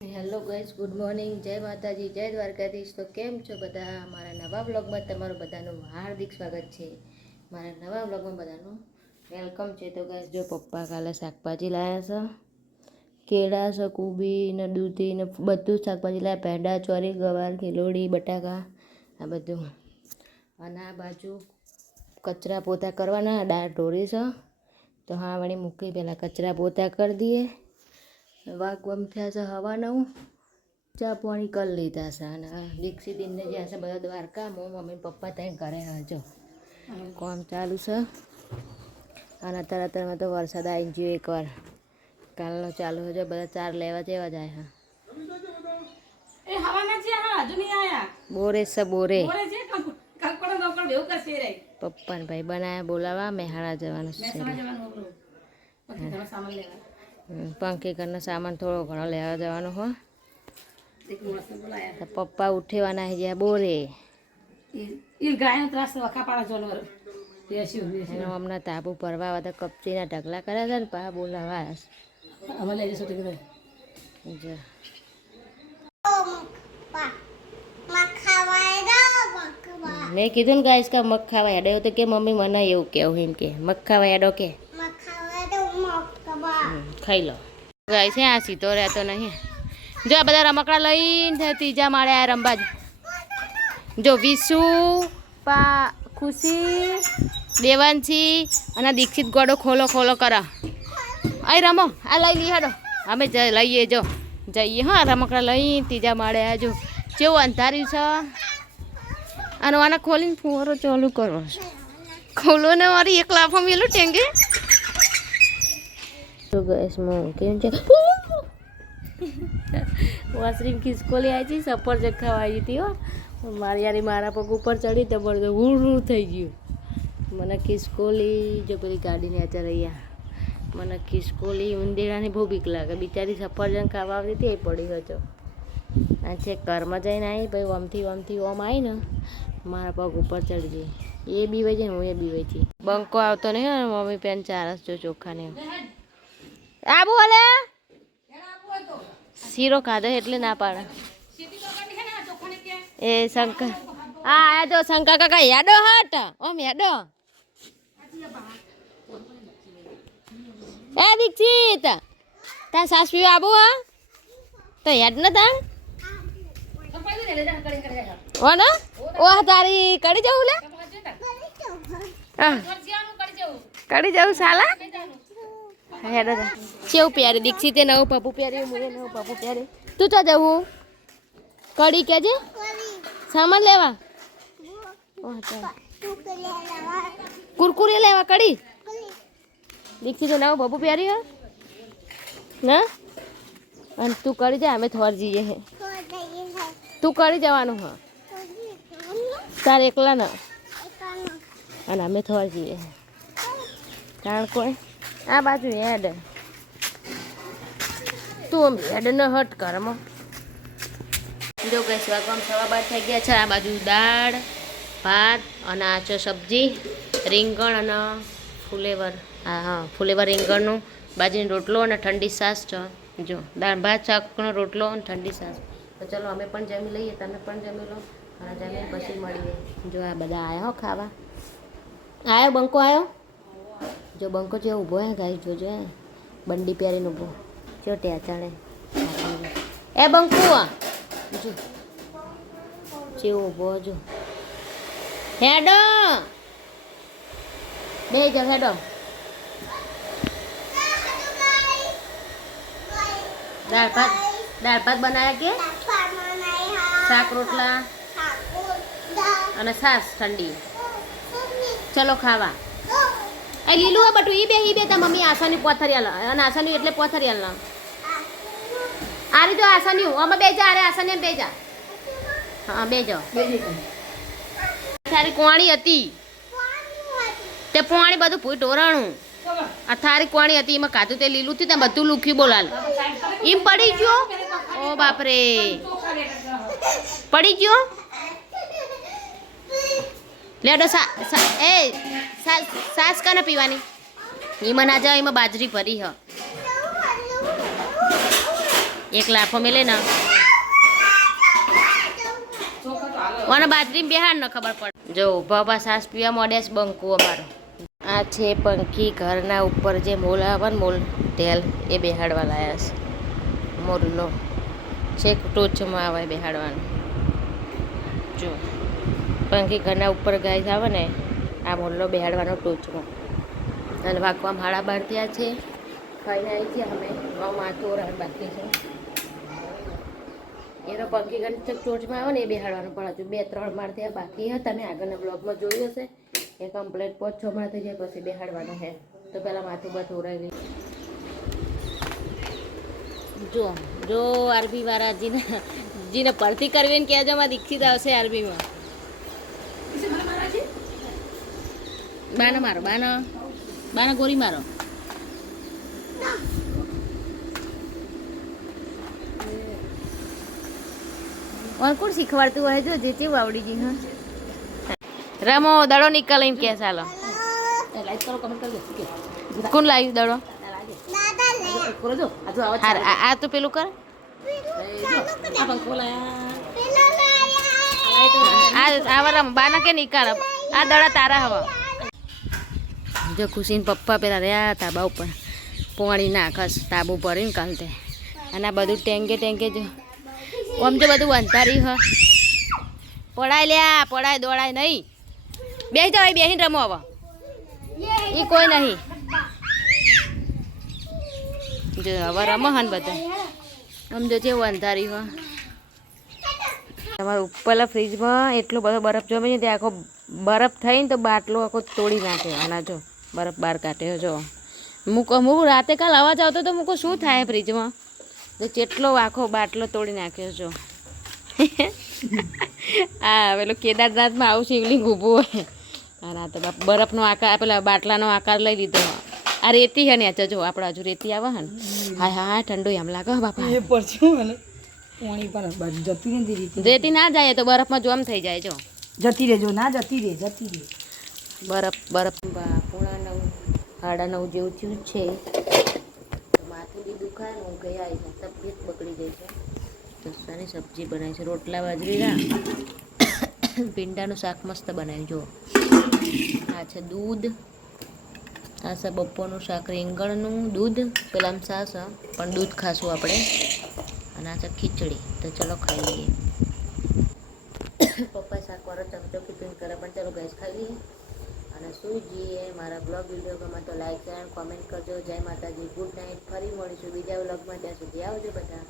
Hello guys, good morning, જય માતાજી, જય દ્વારકાધીશ. તો કેમ છો બધા? મારા નવા વ્લોગમાં તમારું બધાનું હાર્દિક સ્વાગત છે. મારા નવા વ્લોગમાં બધાનું વેલકમ છે. તો ગાઈસ, જો પપ્પા કાલે શાકભાજી લાવ્યા છે, કેળા છે, કુબી ને દૂધી ને બધું શાકભાજી લાવ્યા. પેંડા, ચોરી, ગવાર, ખીલોડી, બટાકા, આ બધું. અને આ બાજુ કચરા પોતા કરવાના, દાળ ઢોળી છે. તો હા વળી મૂકી પહેલાં કચરા પોતા કરી દઈએ. વાગવામ થયા છે હવા 9. ચા પાણી કરી લીધા છે. અને દીક્ષિતને જ્યાં છે બધા દ્વારકા, મમ્મી પપ્પા ત્યાં ઘરે હજો કામ ચાલુ છે. અને અત્યારે તો વરસાદ આવી ગયો એકવાર, કાલનો ચાલુ હજો. બધા ચાર લેવા જેવા જાય. હા બોરે છે બોરે. પપ્પાને ભાઈ બનાયા બોલાવા મહેસાણા જવાનું છે. પંખી કરનો સામાન થોડો ઘણો લેવા જવાનો હો. પપ્પા ઉઠેવાના ગયા બોરે. હમણાં તાબુ પરવા બધા કપચીના ઢગલા કર્યા હતા ને પા બોલાવા. મેં કીધું ને ગાઈસ કે મગ ખાવા હેડો તો કે મમ્મી મને એવું કેવું એમ કે મગ ખાવા હેડો કે ખાઈ લો. ગાઈસ આ સીધો રહેતો નહીં. જો આ બધા રમકડા લઈને ત્રીજા માળે આ રંબા. જો વિશુ, પા ખુશી, દેવાંશી અને દીક્ષિત ગોડો ખોલો ખોલો કરા. અહીં રમો, આ લઈ લઈએ હેડો. અમે લઈએ જો જઈએ. હા રમકડા લઈને ત્રીજા માળે આ જો કેવું અંધાર્યું છે. અને આને ખોલીને ફુવારો ચાલુ કરો છો. ખોલો ને મારી એક લાફો મેલું ટેંગે. તો ગેસ માં કેમ છે વોશરૂમ ખિસકોલી આવી હતી. સફરજન ખાવા આવી હતી. હો મારી યારી મારા પગ ઉપર ચડી તો બળદો હુર થઈ ગયું. મને ખિસકોલી જો પેલી ગાડી નેચર રહ્યા. મને ખિસકોલી ઉંદેડાની બહુ બીક લાગે. બિચારી સફરજન ખાવા આવતી હતી એ પડી હતો. આ છે ઘરમાં જઈને આવી ભાઈ ઓમથી ઓમ આવી ને મારા પગ ઉપર ચડી ગઈ. એ બીવાય છે ને હું એ બીવાય છે. બંકો આવતો નહીં હોય મમ્મી પેન ચારસ જો ચોખ્ખાને આબુ હલે શીરો ખાધો એટલે ના પાડે. એ શંકર હા આયા જો શંકર કાકા યાડો હટ ઓમ યાડો. એ દીક્ષિત તા સાસ પીવા આબુ હા તો યાદ ન તાણ ઓ ને ઓ તારી કડી જવું લે કડી જવું સાલા હેડો કેવું પ્યારી દીક્ષિતે નવું પપ્પુ પ્યારી મુએ નવું પપ્પુ પ્યારી. તું ચા જવું કડી કેજે સામાન લેવા કુરકુરે લેવા કડી. દીક્ષિતે નવું પપ્પુ પ્યારી હો ના અને તું કરી જા અમે થોર જઈએ હે. તું કરી જવાનું હા તાર એકલા ના અને અમે થોર જઈએ કારણ કોઈ આ બાજુ હેડ તું આમ હેડ ન હટ કરમાં. જો ગેસ વાગવામાં 12:15 થઈ ગયા છે. આ બાજુ દાળ ભાત અને આ છે સબ્જી રીંગણ અને ફુલેવર. હા ફુલેવર રીંગણનું બાજરીનો રોટલો અને ઠંડી છાશ છે. જો દાળ ભાત શાકનો રોટલો અને ઠંડી છાશ. તો ચલો અમે પણ જમી લઈએ, તમે પણ જમી લો અને જમીને પછી મળીએ. જો આ બધા આવ્યા હો ખાવા. આવ્યો બંકો આવ્યો. જો બંકો જે ઊભો હે ગાઈ જોજો બંડી પહેરીને ઊભો જો ત્યાં ચાલે. એ બંકુ જો જેવો ઊભો જો હેડો બે જાવ હેડો. દાળ ભાત બનાવ્યા કે શાક રોટલા અને છાશ ઠંડી. ચલો ખાવા. એ લીલું હે બટુ ઈ બે તા મમ્મી આસાની પોથરિયાલ અને આસાની એટલે પોથરિયાલ ના આરી જો આસાની અમે બે જા અરે આસાની બે જા હા બે જાઓ. તારી કોણી હતી તે પોણી બધું ભૂઈ ઢોરાણું. આ થારી કોણી હતી એમાં કાધું તે લીલું થયું ત્યાં બધું લુખ્યું બોલાલ એમ પડી ગયો. ઓ બાપરે પડી ગયો. લેડો સાસ કાને પીવાની એમાં ના જાવ એમાં બાજરી ભરી હ એક લાફો મેલે ને મને બાજરી બેહાડ ન ખબર પડે. જો બાબા સાસ પીવા મોડ્યા છે બંકુ અમારો. આ છે પંખી ઘરના ઉપર જે મોલ આવે ને મોલ તેલ એ બેહાડવા લાયા છે. મોરલો છેક ટોચમાં આવે બેહાડવાનું. જો પંખી ઘરના ઉપર ગાય આવે ને આ મોરલો બેહાડવાનો ટોચમાં. અને વાગવામાં 12:30 થયા છે. ખાઈને આવી છીએ અમે. માથું ઓરાણ બાકી છે એનો પંખી ઘર ટોચમાં આવે ને એ બેહાડવાનું. પણ હજુ 2-3 માળ થયા બાકી હતા. મેં આગળના બ્લોગમાં જોયું હશે એ કમ્પ્લીટ 5-6 માળ થઈ જાય પછી બેહાડવાનું છે. તો પહેલાં માથું બસ ઓરાવી જો જો આરબી વાળા જીને ભરતી કરવી ને કહેજો માં દીક્ષિત આવશે આરબીમાં. બાનો મારો બાનો ગોરી મારો. और कोण શીખવાડતું હોય જો જે ચેવું આવડી ગઈ. હા રમો દડો નીકળ એમ કે ચાલો લાઈક કરો કમેન્ટ કરજો. કોણ લાવ્યું દડો? આ તો પેલું કર. આ રમ બાના કે નીકળ આ દડા તારા હવા. જો ખુશીને પપ્પા પેલા રહ્યા તાબા ઉપર પોણી નાખસ તાબુ ભરીને કાલતે. અને આ બધું ટેંકે જો આમ તો બધું અંધારી હ. પડાય લ્યા પડાય દોડાય નહીં. બેસી જાવ બેસીને રમો હવે. એ કોઈ નહીં જો હવે રમો હન બધા. આમ જો જેવું અંધારી હ. તમારા ઉપરલા ફ્રીજમાં એટલો બધો બરફ જમે છે ત્યાં આખો બરફ થઈને તો બાટલો આખો તોડી નાખે. આના જો બરફ બહાર કાઢ્યો જો. હું રાતે કાલ અવાજ આવતો તો મૂકો શું થાય ફ્રીજમાં તો જેટલો આખો બાટલો તોડી નાખ્યો છો. હા પેલો કેદારનાથમાં આવું શિવલિંગ ઊભું હોય. અને આ તો બરફનો આકાર પેલા બાટલાનો આકાર લઈ લીધો. આ રેતી હે ને જો આપણે હજુ રેતી આવે હે ને. હા હા ઠંડુ એમ લાગે બાપા. રેતી ના જાય તો બરફમાં જોમ થઈ જાય. જો જતી રહેજો ના જતી રહે બરફ 9:30 જેવું થયું છે. માથું બી દુખાય ને હું ગયા આવી તબિયત બગડી ગઈ છે. તો સારી સબ્જી બનાવી છે રોટલા બાજરીના. ભીંડાનું શાક મસ્ત બનાવ્યું જો. આ છે દૂધ. આ છે બપોરનું શાક રીંગણનું દૂધ પેલા છાશ પણ દૂધ ખાશું આપણે. અને આ છે ખીચડી. તો ચલો ખાઈ લઈએ. પપ્પા શાકવાળો ચમચો ટિફિન કરે પણ ચલો ગેસ ખાઈ લઈએ અને સુઈ જઈએ. મારા બ્લોગ વિડીયો ગમે તો લાઈક શેર કોમેન્ટ કરજો. જય માતાજી. Good night. ફરી મળીશું બીજા બ્લોગમાં. ત્યાં સુધી આવજો બધા.